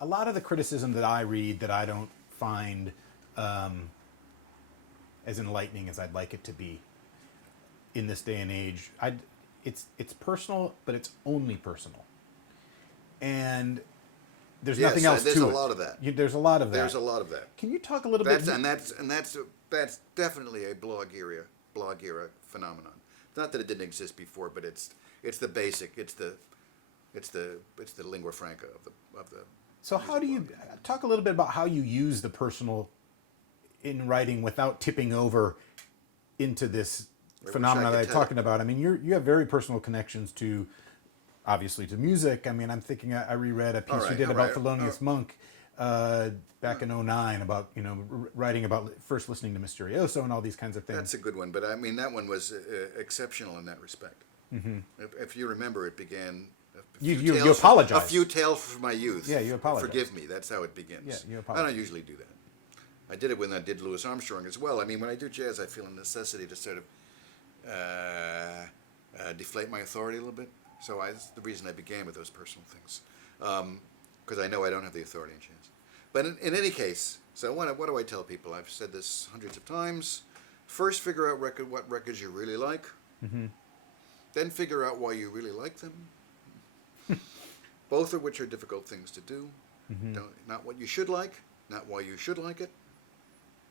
a lot of the criticism that I read that I don't find as enlightening as I'd like it to be in this day and age. It's personal, but it's only personal, and there's nothing else to it. There's a lot of that. There's a lot of that. There's a lot of that. Can you talk a little bit? That's definitely a blog era phenomenon. Not that it didn't exist before, but it's the basic. It's the lingua franca of the. So how do you talk a little bit about how you use the personal in writing without tipping over into this phenomenon that I'm talking about? I mean, you have very personal connections to, obviously, to music. I mean, I'm thinking I reread a piece you did about Thelonious Monk back in '09 about, writing about first listening to Mysterioso and all these kinds of things. That's a good one, but I mean, that one was exceptional in that respect. Mm-hmm. If you remember, it began. You apologize. A few tales from my youth. Yeah, you apologize. Forgive me. That's how it begins. Yeah, you apologize. I don't usually do that. I did it when I did Louis Armstrong as well. I mean, when I do jazz, I feel a necessity to sort of deflate my authority a little bit. So that's the reason I began with those personal things, because I know I don't have the authority in jazz. But in any case, so what do I tell people? I've said this hundreds of times. First, figure out what records you really like. Mm-hmm. Then figure out why you really like them. Both of which are difficult things to do. Mm-hmm. Not what you should like, not why you should like it.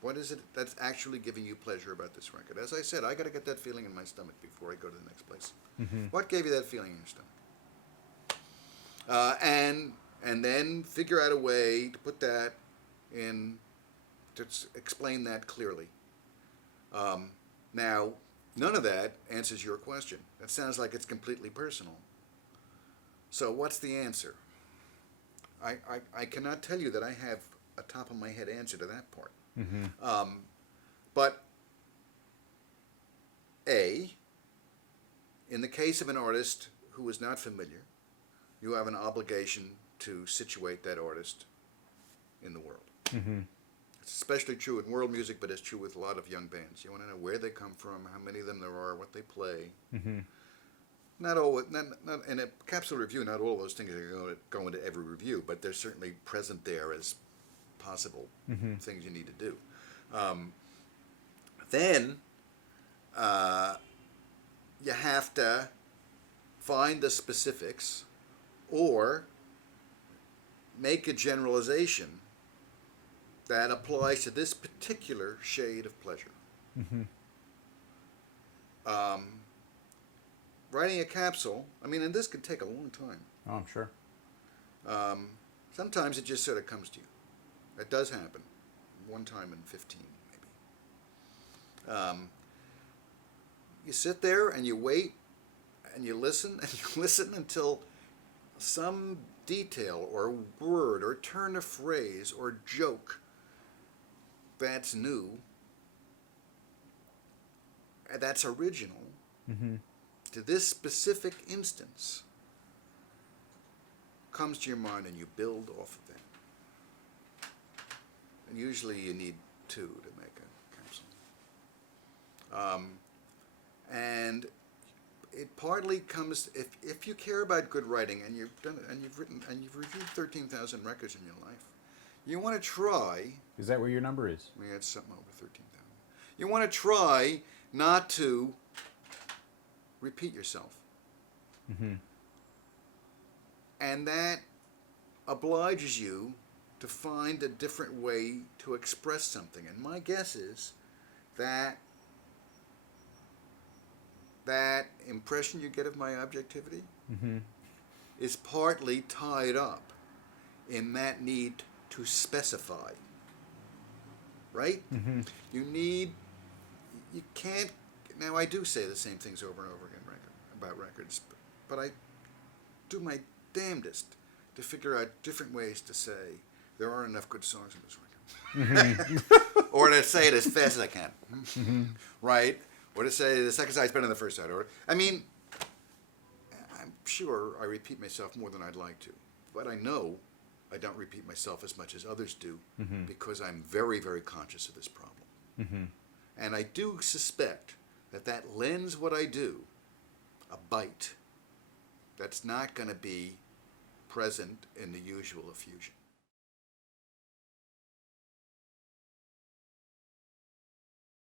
What is it that's actually giving you pleasure about this record? As I said, I got to get that feeling in my stomach before I go to the next place. Mm-hmm. What gave you that feeling in your stomach? And then figure out a way to put that in, to explain that clearly. Now, none of that answers your question. That sounds like it's completely personal. So what's the answer? I cannot tell you that I have a top of my head answer to that part. Mm-hmm. But in the case of an artist who is not familiar, you have an obligation to situate that artist in the world. Mm-hmm. It's especially true in world music, but it's true with a lot of young bands. You want to know where they come from, how many of them there are, what they play. Mm-hmm. Not in a capsule review, not all of those things are going to go into every review, but they're certainly present there as possible things you need to do. Then you have to find the specifics or make a generalization that applies to this particular shade of pleasure. Mm-hmm. Writing a capsule, I mean, and this could take a long time. Oh, I'm sure. Sometimes it just sort of comes to you. It does happen. One time in 15, maybe. You sit there and you wait and you listen until some detail or word or turn of phrase or joke that's new, that's original, to this specific instance comes to your mind, and you build off of that. And usually you need two to make a capsule. And it partly comes, if you care about good writing and you've done it, and you've reviewed 13,000 records in your life, you want to try. Is that where your number is? Yeah, it's something over 13,000. You want to try not to repeat yourself. Mm-hmm. And that obliges you to find a different way to express something. And my guess is that impression you get of my objectivity is partly tied up in that need to specify. Right? Mm-hmm. You can't. Now, I do say the same things over and over again about records, but I do my damnedest to figure out different ways to say there aren't enough good songs in this record. Mm-hmm. Or to say it as fast as I can. Mm-hmm. Right? Or to say the second side's better than the first side. Or, I mean, I'm sure I repeat myself more than I'd like to, but I know I don't repeat myself as much as others do because I'm very, very conscious of this problem. Mm-hmm. And I do suspect that lends what I do a bite that's not going to be present in the usual effusion.